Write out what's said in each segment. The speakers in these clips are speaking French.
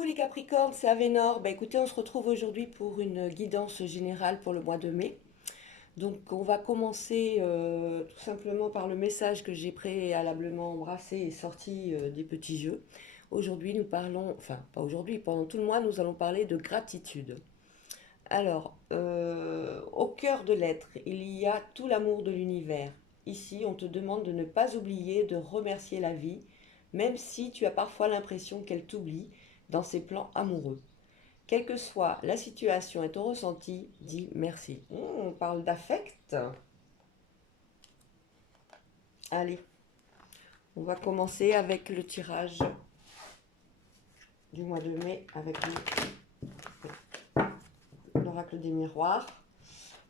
Coucou les Capricornes, c'est Avénor. Écoutez, on se retrouve aujourd'hui pour une guidance générale pour le mois de mai. Donc on va commencer tout simplement par le message que j'ai préalablement embrassé et sorti des petits jeux. Aujourd'hui nous parlons, enfin pas aujourd'hui, pendant tout le mois nous allons parler de gratitude. Alors, au cœur de l'être, il y a tout l'amour de l'univers. Ici, on te demande de ne pas oublier de remercier la vie, même si tu as parfois l'impression qu'elle t'oublie dans ses plans amoureux. Quelle que soit la situation et ton ressenti, dis merci. On parle d'affect. Allez, on va commencer avec le tirage du mois de mai avec l'oracle des miroirs.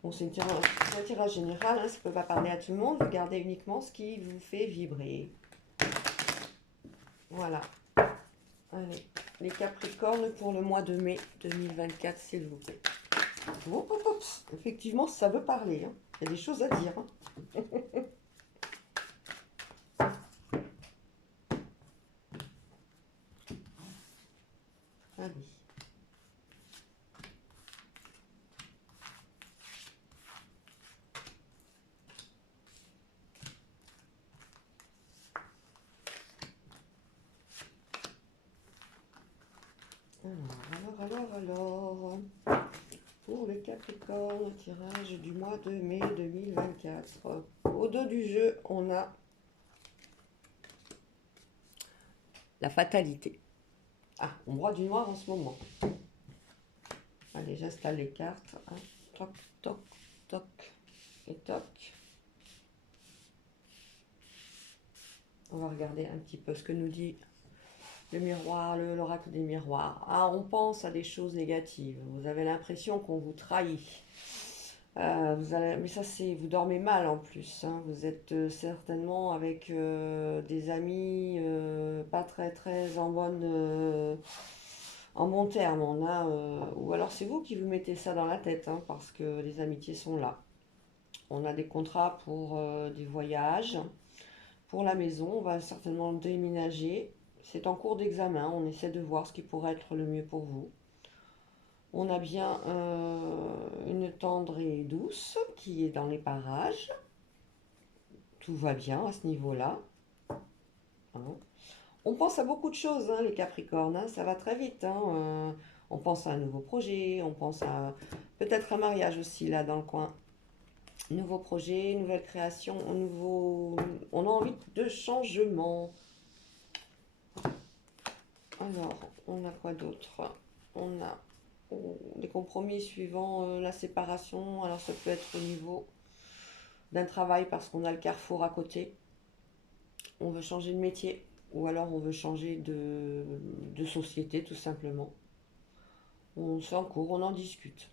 Bon, c'est un tirage général, hein, ça ne peut pas parler à tout le monde. Regardez uniquement ce qui vous fait vibrer. Voilà. Allez, les Capricornes pour le mois de mai 2024, s'il vous plaît. Oups, effectivement, ça veut parler. Hein. Il y a des choses à dire. Hein. Allez. Alors. Pour le Capricorne, tirage du mois de mai 2024. Au dos du jeu, on a la fatalité. Ah, on broie du noir en ce moment. Allez, j'installe les cartes. Hein. Toc, toc, toc et toc. On va regarder un petit peu ce que nous dit le miroir, l'oracle des miroirs. Ah, on pense à des choses négatives. Vous avez l'impression qu'on vous trahit. Mais ça, c'est vous dormez mal en plus. Hein. Vous êtes certainement avec des amis pas très très en bon terme. Ou alors c'est vous qui vous mettez ça dans la tête, hein, parce que les amitiés sont là. On a des contrats pour des voyages, pour la maison. On va certainement déménager. C'est en cours d'examen. On essaie de voir ce qui pourrait être le mieux pour vous. On a bien une tendre et douce qui est dans les parages. Tout va bien à ce niveau-là. Hein. On pense à beaucoup de choses, hein, les Capricornes. Hein, ça va très vite. Hein, on pense à un nouveau projet. On pense à peut-être un mariage aussi, là, dans le coin. Nouveau projet, nouvelle création, on a envie de changement. Alors, on a quoi d'autre? On a des compromis suivant la séparation. Alors ça peut être au niveau d'un travail parce qu'on a le carrefour à côté. On veut changer de métier ou alors on veut changer de société tout simplement. C'est en cours, on en discute.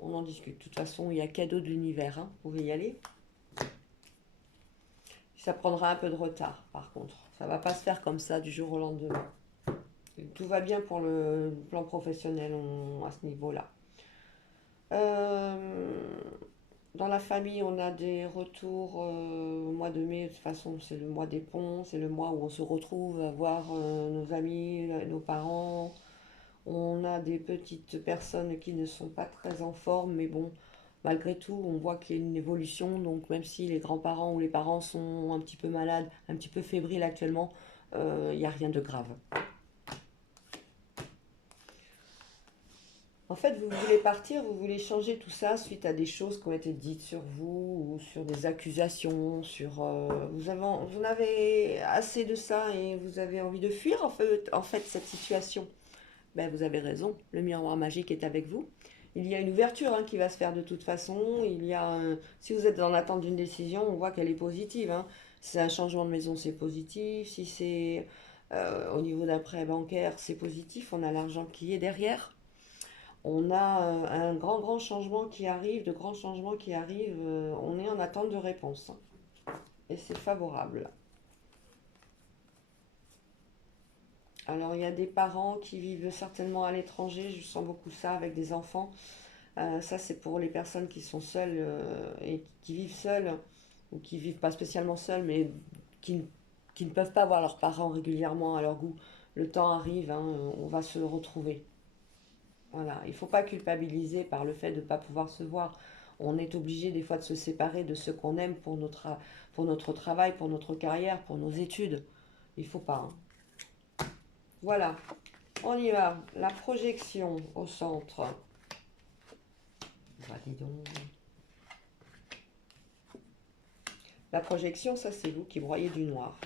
On en discute. De toute façon, il y a cadeau de l'univers. Hein. Vous pouvez y aller. Ça prendra un peu de retard par contre. Ça ne va pas se faire comme ça du jour au lendemain. Tout va bien pour le plan professionnel à ce niveau-là. Euh, Dans la famille, on a des retours au mois de mai. De toute façon, c'est le mois des ponts. C'est le mois où on se retrouve à voir nos amis, nos parents. On a des petites personnes qui ne sont pas très en forme, mais bon, malgré tout, on voit qu'il y a une évolution. Donc, même si les grands-parents ou les parents sont un petit peu malades, un petit peu fébriles actuellement, il n'y a rien de grave. En fait, vous voulez partir, vous voulez changer tout ça suite à des choses qui ont été dites sur vous ou sur des accusations, vous en avez assez de ça et vous avez envie de fuir en fait cette situation. Ben, vous avez raison, le miroir magique est avec vous. Il y a une ouverture hein, qui va se faire de toute façon. Si vous êtes en attente d'une décision, on voit qu'elle est positive. Hein. Si c'est un changement de maison, c'est positif. Si c'est au niveau d'un prêt bancaire, c'est positif. On a l'argent qui est derrière. On a un grand changement qui arrive, de grands changements qui arrivent. On est en attente de réponse. Et c'est favorable. Alors, il y a des parents qui vivent certainement à l'étranger. Je sens beaucoup ça avec des enfants. Ça, c'est pour les personnes qui sont seules et qui vivent seules, ou qui vivent pas spécialement seules, mais qui, qui ne peuvent pas voir leurs parents régulièrement à leur goût. le temps arrive, hein, on va se retrouver. Voilà, il ne faut pas culpabiliser par le fait de ne pas pouvoir se voir. On est obligé des fois de se séparer de ceux qu'on aime pour notre travail, pour notre carrière, pour nos études. Il ne faut pas, hein. Voilà, on y va. La projection au centre. Bah, dis donc. La projection, ça c'est vous qui broyez du noir.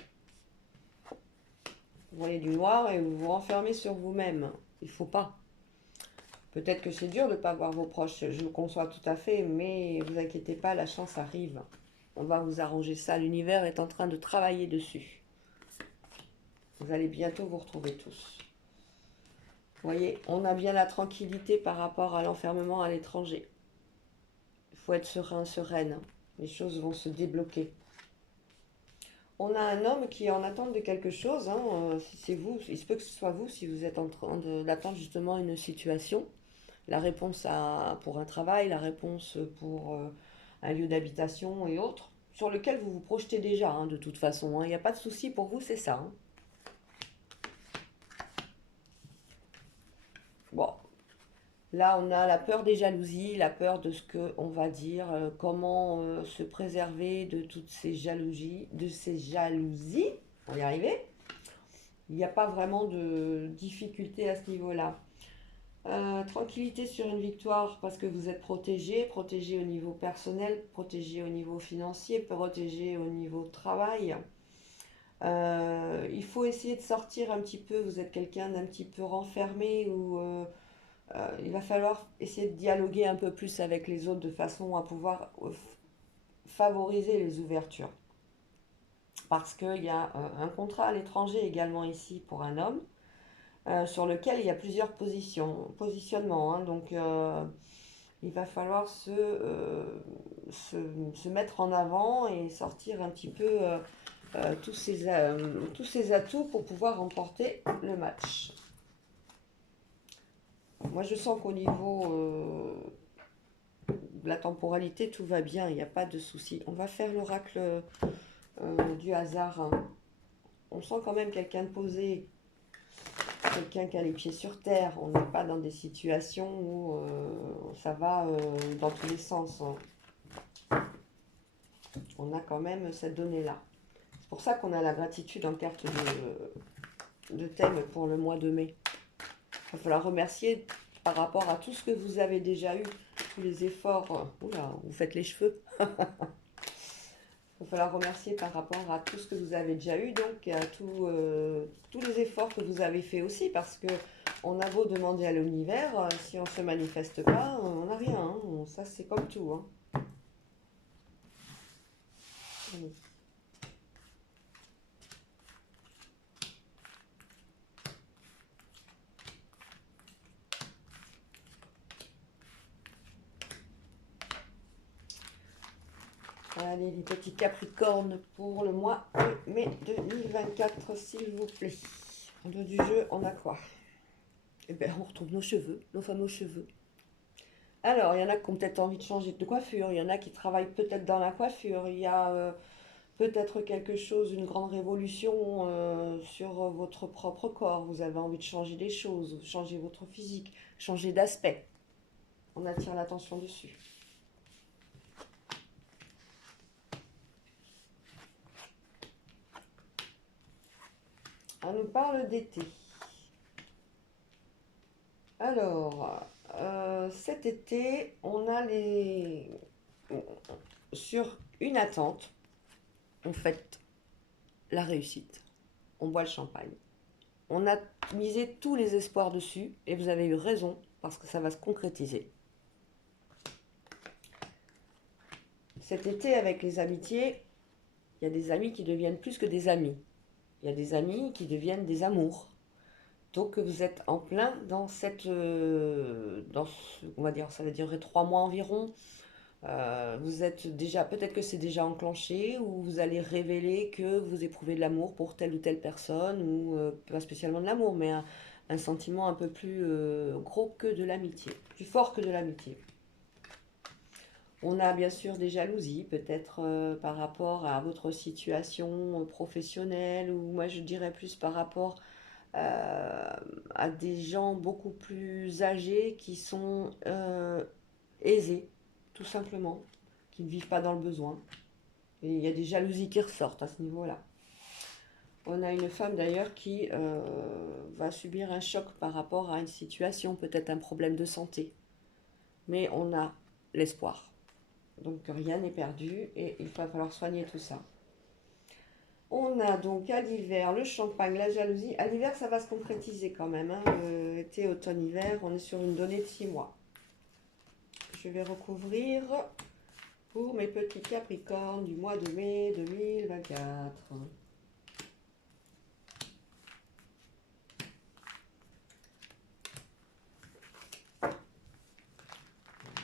Vous voyez du noir et vous vous renfermez sur vous-même. Il ne faut pas. Peut-être que c'est dur de ne pas voir vos proches, je le conçois tout à fait, mais vous inquiétez pas, la chance arrive. On va vous arranger ça, l'univers est en train de travailler dessus. Vous allez bientôt vous retrouver tous. Vous voyez, on a bien la tranquillité par rapport à l'enfermement à l'étranger. Il faut être serein, sereine. Les choses vont se débloquer. On a un homme qui est en attente de quelque chose, hein. Si c'est vous, il se peut que ce soit vous si vous êtes en train d'attendre justement une situation. La réponse pour un travail, la réponse pour un lieu d'habitation et autres, sur lequel vous vous projetez déjà, hein, de toute façon, hein. Il n'y a pas de souci pour vous, c'est ça, hein. Bon, là on a la peur des jalousies, la peur de ce que on va dire, comment se préserver de toutes ces jalousies, on va y arriver. Il n'y a pas vraiment de difficulté à ce niveau-là. Tranquillité sur une victoire parce que vous êtes protégé, protégé au niveau personnel, protégé au niveau financier, protégé au niveau travail. Il faut essayer de sortir un petit peu, vous êtes quelqu'un d'un petit peu renfermé ou il va falloir essayer de dialoguer un peu plus avec les autres de façon à pouvoir favoriser les ouvertures. Parce qu'il y a un contrat à l'étranger également ici pour un homme sur lequel il y a plusieurs positionnements, hein. Donc il va falloir se mettre en avant et sortir un petit peu tous ces atouts pour pouvoir remporter le match. Moi, je sens qu'au niveau de la temporalité, tout va bien, il n'y a pas de souci. On va faire l'oracle du hasard, hein. On sent quand même quelqu'un de posé, quelqu'un qui a les pieds sur terre. On n'est pas dans des situations où ça va dans tous les sens, hein. On a quand même cette donnée-là. C'est pour ça qu'on a la gratitude en carte de thème pour le mois de mai. Il va falloir remercier par rapport à tout ce que vous avez déjà eu, tous les efforts. Oula, vous faites les cheveux. Il va falloir remercier par rapport à tout ce que vous avez déjà eu, donc à tous les efforts que vous avez fait aussi, parce que on a beau demander à l'univers, si on ne se manifeste pas, on n'a rien, hein. Ça, c'est comme tout, hein. Allez. Allez, les petits capricornes pour le mois de mai 2024, s'il vous plaît. En dos du jeu, on a quoi? Eh bien, on retrouve nos cheveux, nos fameux cheveux. Alors, il y en a qui ont peut-être envie de changer de coiffure, il y en a qui travaillent peut-être dans la coiffure, il y a peut-être quelque chose, une grande révolution sur votre propre corps. Vous avez envie de changer des choses, changer votre physique, changer d'aspect. On attire l'attention dessus. On nous parle d'été. Alors, cet été, on a sur une attente, on fête la réussite. On boit le champagne. On a misé tous les espoirs dessus et vous avez eu raison parce que ça va se concrétiser. Cet été, avec les amitiés, il y a des amis qui deviennent plus que des amis. Il y a des amis qui deviennent des amours. Donc vous êtes en plein dans on va dire, ça va durer 3 mois environ. Vous êtes déjà, peut-être que c'est déjà enclenché, ou vous allez révéler que vous éprouvez de l'amour pour telle ou telle personne, ou pas spécialement de l'amour, mais un sentiment un peu plus gros que de l'amitié, plus fort que de l'amitié. On a bien sûr des jalousies, peut-être par rapport à votre situation professionnelle, ou moi je dirais plus par rapport euh, à des gens beaucoup plus âgés qui sont aisés, tout simplement, qui ne vivent pas dans le besoin. Et il y a des jalousies qui ressortent à ce niveau-là. On a une femme d'ailleurs qui va subir un choc par rapport à une situation, peut-être un problème de santé. Mais on a l'espoir. Donc rien n'est perdu et il va falloir soigner tout ça. On a donc à l'hiver le champagne, la jalousie. À l'hiver, ça va se concrétiser quand même, hein. Été, automne, hiver, on est sur une donnée de 6 mois. Je vais recouvrir pour mes petits capricornes du mois de mai 2024.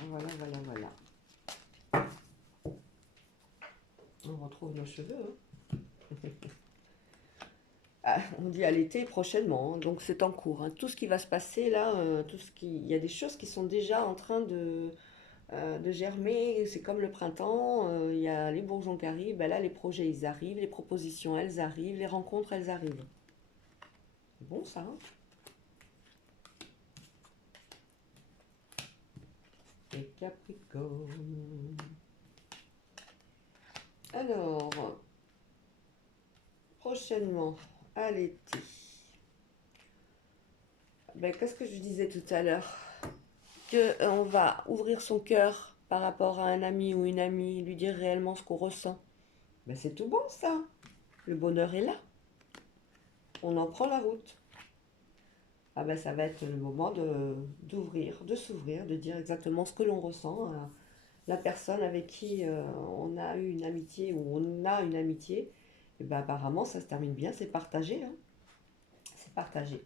Voilà, voilà, voilà. On retrouve nos cheveux, hein. Ah, on dit à l'été prochainement, hein, donc c'est en cours, hein. Tout ce qui va se passer là, il y a des choses qui sont déjà en train de germer. C'est comme le printemps, il y a les bourgeons qui arrivent, ben là les projets ils arrivent, les propositions elles arrivent, les rencontres elles arrivent. C'est bon ça, hein. Les Capricornes. Alors, prochainement, à l'été. Ben, qu'est-ce que je disais tout à l'heure? Que on va ouvrir son cœur par rapport à un ami ou une amie, lui dire réellement ce qu'on ressent. Ben, c'est tout bon ça. Le bonheur est là. On en prend la route. Ah ben, ça va être le moment d'ouvrir, de s'ouvrir, de dire exactement ce que l'on ressent à la personne avec qui on a eu une amitié ou on a une amitié. Et ben, apparemment, ça se termine bien, c'est partagé, hein. C'est partagé.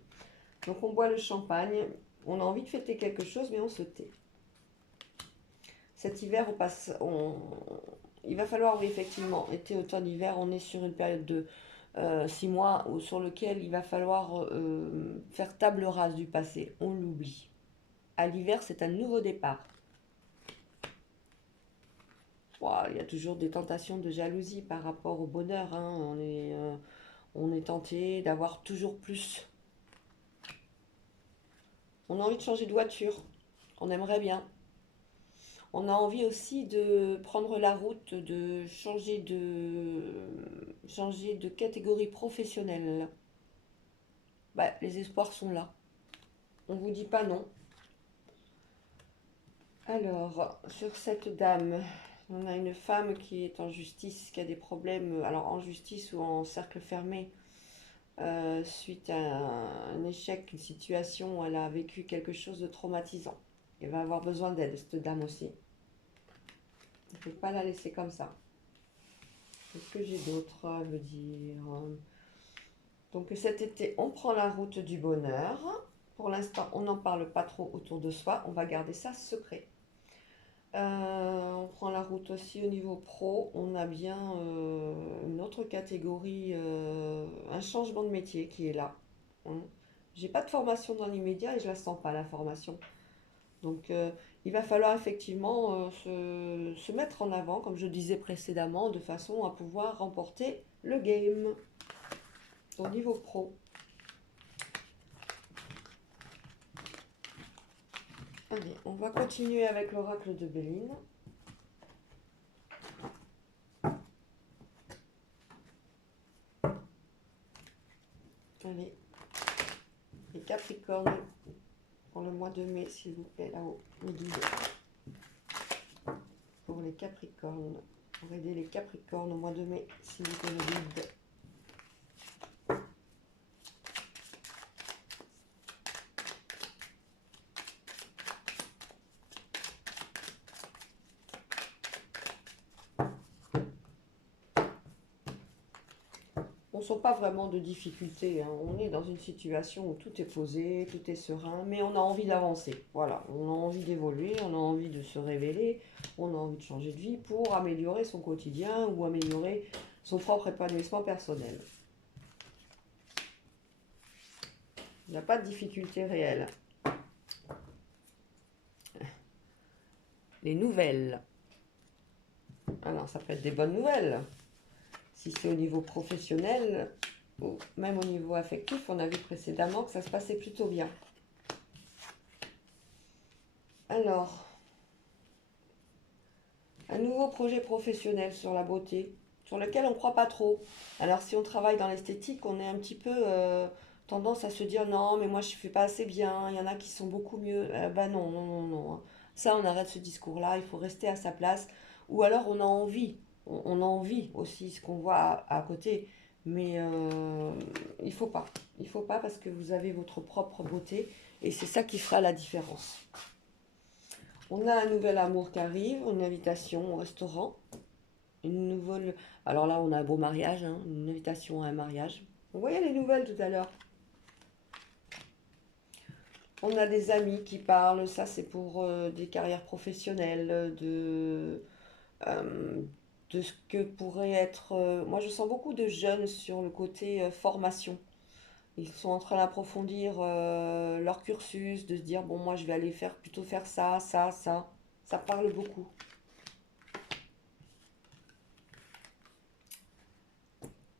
Donc on boit le champagne, on a envie de fêter quelque chose, mais on se tait. Cet hiver, il va falloir, oui, effectivement, été, automne, hiver, on est sur une période de 6 mois sur lequel il va falloir faire table rase du passé. On l'oublie. À l'hiver, c'est un nouveau départ. Wow, il y a toujours des tentations de jalousie par rapport au bonheur, hein. On est tenté d'avoir toujours plus. On a envie de changer de voiture. On aimerait bien. On a envie aussi de prendre la route, de changer de catégorie professionnelle. Bah, les espoirs sont là. On ne vous dit pas non. Alors, sur cette dame, on a une femme qui est en justice, qui a des problèmes, alors en justice ou en cercle fermé, suite à un échec, une situation où elle a vécu quelque chose de traumatisant. Elle va avoir besoin d'aide, cette dame aussi. On ne peut pas la laisser comme ça. Qu'est-ce que j'ai d'autre à me dire? Donc cet été, on prend la route du bonheur. Pour l'instant, on n'en parle pas trop autour de soi. On va garder ça secret. On prend la route aussi au niveau pro. On a bien une autre catégorie, un changement de métier qui est là. Hein. J'ai pas de formation dans l'immédiat et je la sens pas la formation. Donc il va falloir effectivement se mettre en avant, comme je disais précédemment, de façon à pouvoir remporter le game au niveau pro. Allez, on va continuer avec l'oracle de Béline. Allez, les Capricornes pour le mois de mai, s'il vous plaît, là-haut, le guide. Pour les Capricornes, pour aider les Capricornes au mois de mai, s'il vous plaît, le guide. On ne sent pas vraiment de difficulté, hein. On est dans une situation où tout est posé, tout est serein, mais on a envie d'avancer. Voilà, on a envie d'évoluer, on a envie de se révéler, on a envie de changer de vie pour améliorer son quotidien ou améliorer son propre épanouissement personnel. Il n'y a pas de difficulté réelle. Les nouvelles. Alors, ça peut être des bonnes nouvelles. Si c'est au niveau professionnel, ou même au niveau affectif, on a vu précédemment que ça se passait plutôt bien. Alors, un nouveau projet professionnel sur la beauté, sur lequel on ne croit pas trop. Alors, si on travaille dans l'esthétique, on est un petit peu tendance à se dire non, mais moi je ne fais pas assez bien, il y en a qui sont beaucoup mieux. Bah non, non, non, non, hein. Ça, on arrête ce discours-là, il faut rester à sa place. Ou alors on a envie, on a envie aussi ce qu'on voit à côté. Mais il faut pas. Il faut pas parce que vous avez votre propre beauté et c'est ça qui fera la différence. On a un nouvel amour qui arrive, une invitation au restaurant, une nouvelle. Alors là, on a un beau mariage, hein, une invitation à un mariage. On voyait les nouvelles tout à l'heure. On a des amis qui parlent, ça c'est pour des carrières professionnelles, euh, de ce que pourrait être. Moi, je sens beaucoup de jeunes sur le côté formation. Ils sont en train d'approfondir leur cursus, de se dire bon, moi je vais aller faire plutôt faire ça, ça, ça. Ça parle beaucoup.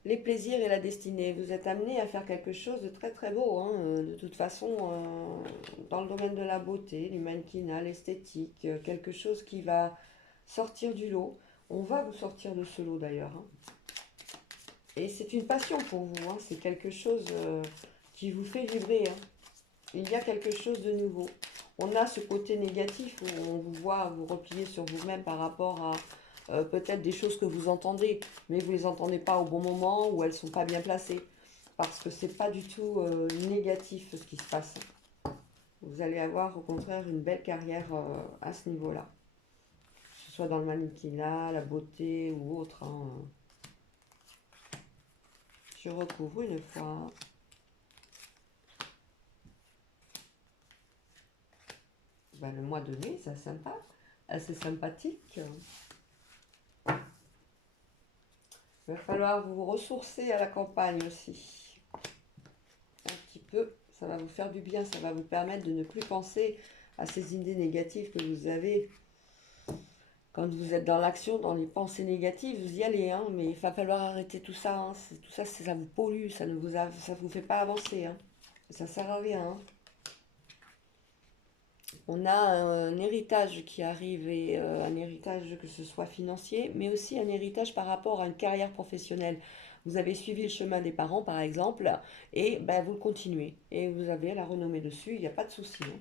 Les plaisirs et la destinée. Vous êtes amené à faire quelque chose de très très beau, hein, de toute façon, dans le domaine de la beauté, du mannequinat, l'esthétique, quelque chose qui va sortir du lot. On va vous sortir de ce lot d'ailleurs, hein. Et c'est une passion pour vous, hein, c'est quelque chose qui vous fait vibrer, hein. Il y a quelque chose de nouveau. On a ce côté négatif où on vous voit vous replier sur vous-même par rapport à peut-être des choses que vous entendez, mais vous les entendez pas au bon moment ou elles sont pas bien placées. Parce que c'est pas du tout négatif ce qui se passe. Vous allez avoir au contraire une belle carrière à ce niveau-là. Que ce soit dans le mannequinat, la beauté ou autre, hein. Je recouvre une fois. Ben, le mois de mai, c'est sympa, assez sympathique. Il va falloir vous ressourcer à la campagne aussi. Un petit peu, ça va vous faire du bien, ça va vous permettre de ne plus penser à ces idées négatives que vous avez. Quand vous êtes dans l'action, dans les pensées négatives, vous y allez, hein, mais il va falloir arrêter tout ça, hein. Tout ça, ça vous pollue, ça vous fait pas avancer, hein. Ça sert à rien, hein. On a un héritage qui arrive et un héritage que ce soit financier, mais aussi un héritage par rapport à une carrière professionnelle. Vous avez suivi le chemin des parents, par exemple, et ben, vous le continuez. Et vous avez la renommée dessus, il n'y a pas de souci, hein.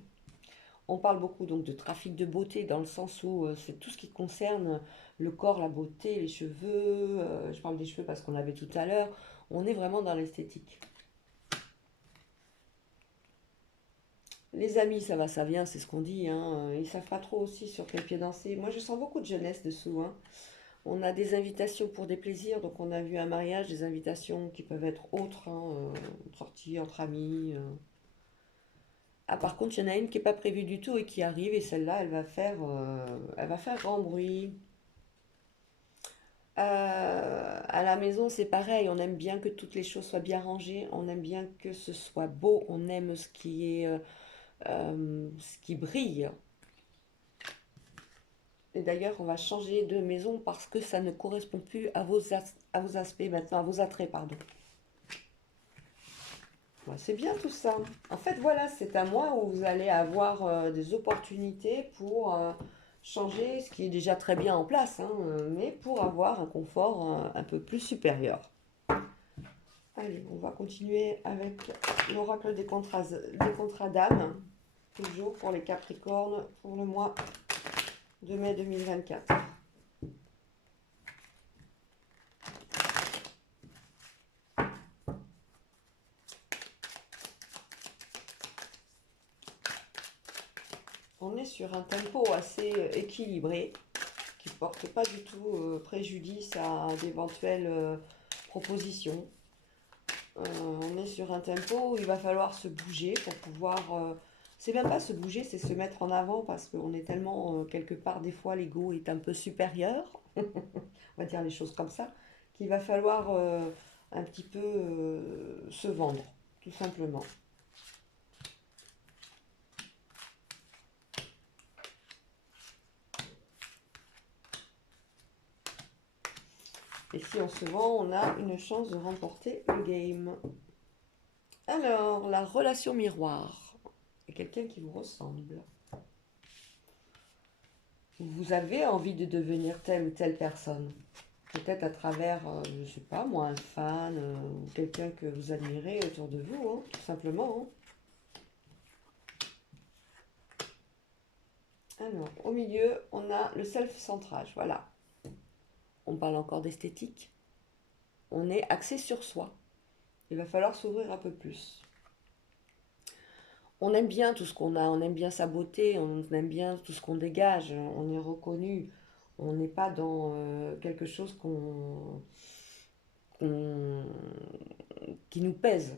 On parle beaucoup donc de trafic de beauté dans le sens où c'est tout ce qui concerne le corps, la beauté, les cheveux. Je parle des cheveux parce qu'on l'avait tout à l'heure. On est vraiment dans l'esthétique. Les amis, ça va, ça vient, c'est ce qu'on dit, hein. Ils savent pas trop aussi sur quel pied danser. Moi, je sens beaucoup de jeunesse dessous, hein. On a des invitations pour des plaisirs, donc on a vu un mariage, des invitations qui peuvent être autres, hein, une sortie entre amis. Ah, par contre, il y en a une qui n'est pas prévue du tout et qui arrive, et celle-là, elle va faire grand bruit. À la maison, c'est pareil, on aime bien que toutes les choses soient bien rangées, on aime bien que ce soit beau, on aime ce qui brille. Et d'ailleurs, on va changer de maison parce que ça ne correspond plus à vos aspects maintenant, à vos attraits, pardon. Ouais, c'est bien tout ça. En fait, voilà, c'est un mois où vous allez avoir des opportunités pour changer ce qui est déjà très bien en place, hein, mais pour avoir un confort un peu plus supérieur. Allez, on va continuer avec l'oracle des contrats d'âme, toujours pour les Capricornes, pour le mois de mai 2024. On est sur un tempo assez équilibré, qui ne porte pas du tout préjudice à d'éventuelles propositions. On est sur un tempo où il va falloir se bouger pour pouvoir. C'est même pas se bouger, c'est se mettre en avant parce qu'on est tellement, quelque part, des fois, l'ego est un peu supérieur, on va dire les choses comme ça, qu'il va falloir un petit peu se vendre, tout simplement. Et si on se vend, on a une chance de remporter le game. Alors, la relation miroir. Il y a quelqu'un qui vous ressemble. Vous avez envie de devenir telle ou telle personne. Peut-être à travers, je sais pas moi, un fan ou quelqu'un que vous admirez autour de vous, hein, tout simplement. Hein. Alors, au milieu, on a le self-centrage. Voilà. On parle encore d'esthétique. On est axé sur soi. Il va falloir s'ouvrir un peu plus. On aime bien tout ce qu'on a, on aime bien sa beauté, on aime bien tout ce qu'on dégage, on est reconnu. On n'est pas dans quelque chose qu'on- qui nous pèse.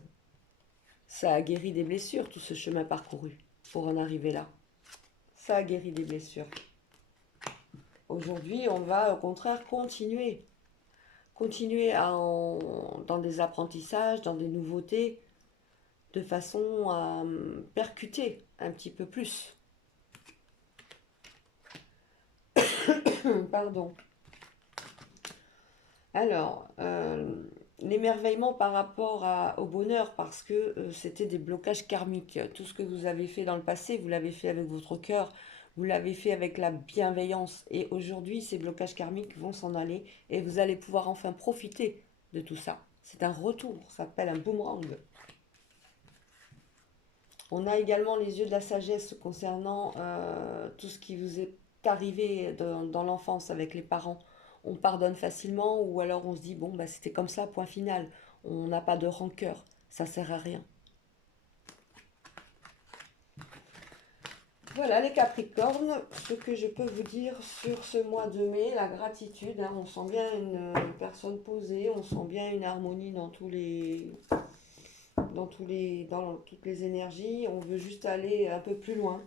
Ça a guéri des blessures, tout ce chemin parcouru pour en arriver là. Ça a guéri des blessures. Aujourd'hui, on va au contraire continuer. Continuer dans des apprentissages, dans des nouveautés, de façon à percuter un petit peu plus. Pardon. Alors, l'émerveillement par rapport au bonheur, parce que c'était des blocages karmiques. Tout ce que vous avez fait dans le passé, vous l'avez fait avec votre cœur, vous l'avez fait avec la bienveillance. Et aujourd'hui, ces blocages karmiques vont s'en aller et vous allez pouvoir enfin profiter de tout ça. C'est un retour, ça s'appelle un boomerang. On a également les yeux de la sagesse concernant tout ce qui vous est arrivé dans l'enfance avec les parents. On pardonne facilement ou alors on se dit, bon, bah, c'était comme ça, point final. On n'a pas de rancœur, ça sert à rien. Voilà les Capricornes, ce que je peux vous dire sur ce mois de mai, la gratitude, hein, on sent bien une personne posée, on sent bien une harmonie dans toutes les énergies, on veut juste aller un peu plus loin,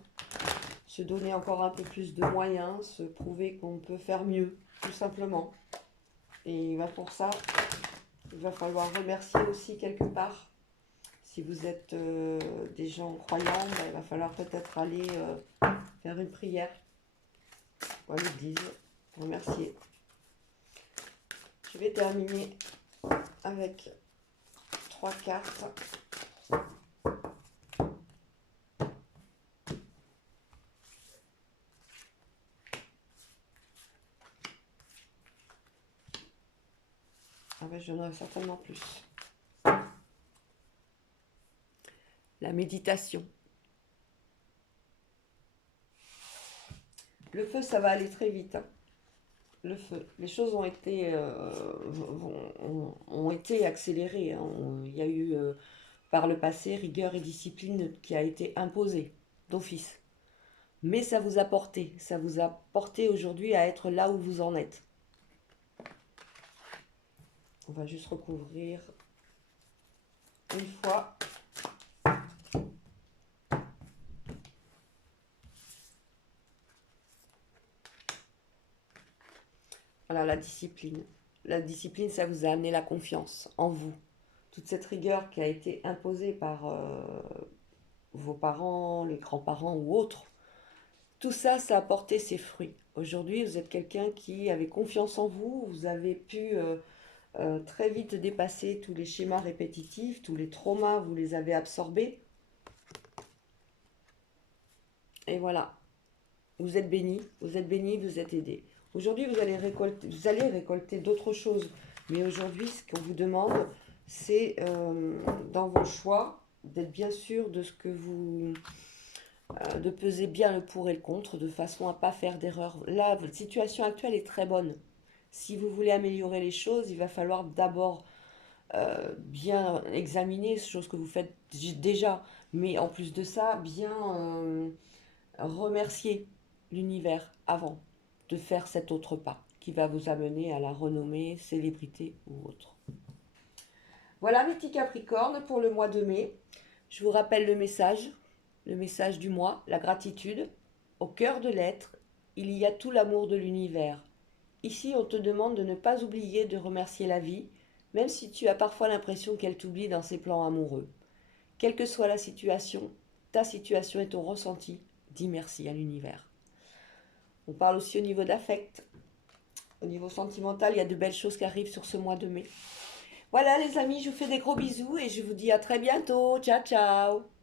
se donner encore un peu plus de moyens, se prouver qu'on peut faire mieux, tout simplement. Et pour ça, il va falloir remercier aussi quelque part. Si vous êtes des gens croyants, il va falloir peut-être aller faire une prière à l'église, remercier. Je vais terminer avec 3 cartes. Ah ben, j'en aurai certainement plus. La méditation. Le feu, ça va aller très vite. Hein. Le feu. Les choses ont été accélérées. Hein. Il y a eu par le passé rigueur et discipline qui a été imposée d'office. Mais ça vous a porté aujourd'hui à être là où vous en êtes. On va juste recouvrir une fois. Voilà, la discipline. La discipline, ça vous a amené la confiance en vous. Toute cette rigueur qui a été imposée par vos parents, les grands-parents ou autres, tout ça, ça a porté ses fruits. Aujourd'hui, vous êtes quelqu'un qui avait confiance en vous, vous avez pu très vite dépasser tous les schémas répétitifs, tous les traumas, vous les avez absorbés. Et voilà, vous êtes béni, vous êtes béni, vous êtes aidé. Aujourd'hui, vous allez récolter d'autres choses. Mais aujourd'hui, ce qu'on vous demande, c'est dans vos choix d'être bien sûr de ce que de peser bien le pour et le contre, de façon à ne pas faire d'erreur. Là, votre situation actuelle est très bonne. Si vous voulez améliorer les choses, il va falloir d'abord bien examiner ce chose que vous faites déjà, mais en plus de ça, bien remercier l'univers avant de faire cet autre pas qui va vous amener à la renommée, célébrité ou autre. Voilà mes petits Capricornes pour le mois de mai. Je vous rappelle le message du mois, la gratitude. Au cœur de l'être, il y a tout l'amour de l'univers. Ici, on te demande de ne pas oublier de remercier la vie, même si tu as parfois l'impression qu'elle t'oublie dans ses plans amoureux. Quelle que soit la situation, ta situation et ton ressenti, dis merci à l'univers. On parle aussi au niveau d'affect. Au niveau sentimental, il y a de belles choses qui arrivent sur ce mois de mai. Voilà les amis, je vous fais des gros bisous et je vous dis à très bientôt. Ciao ciao!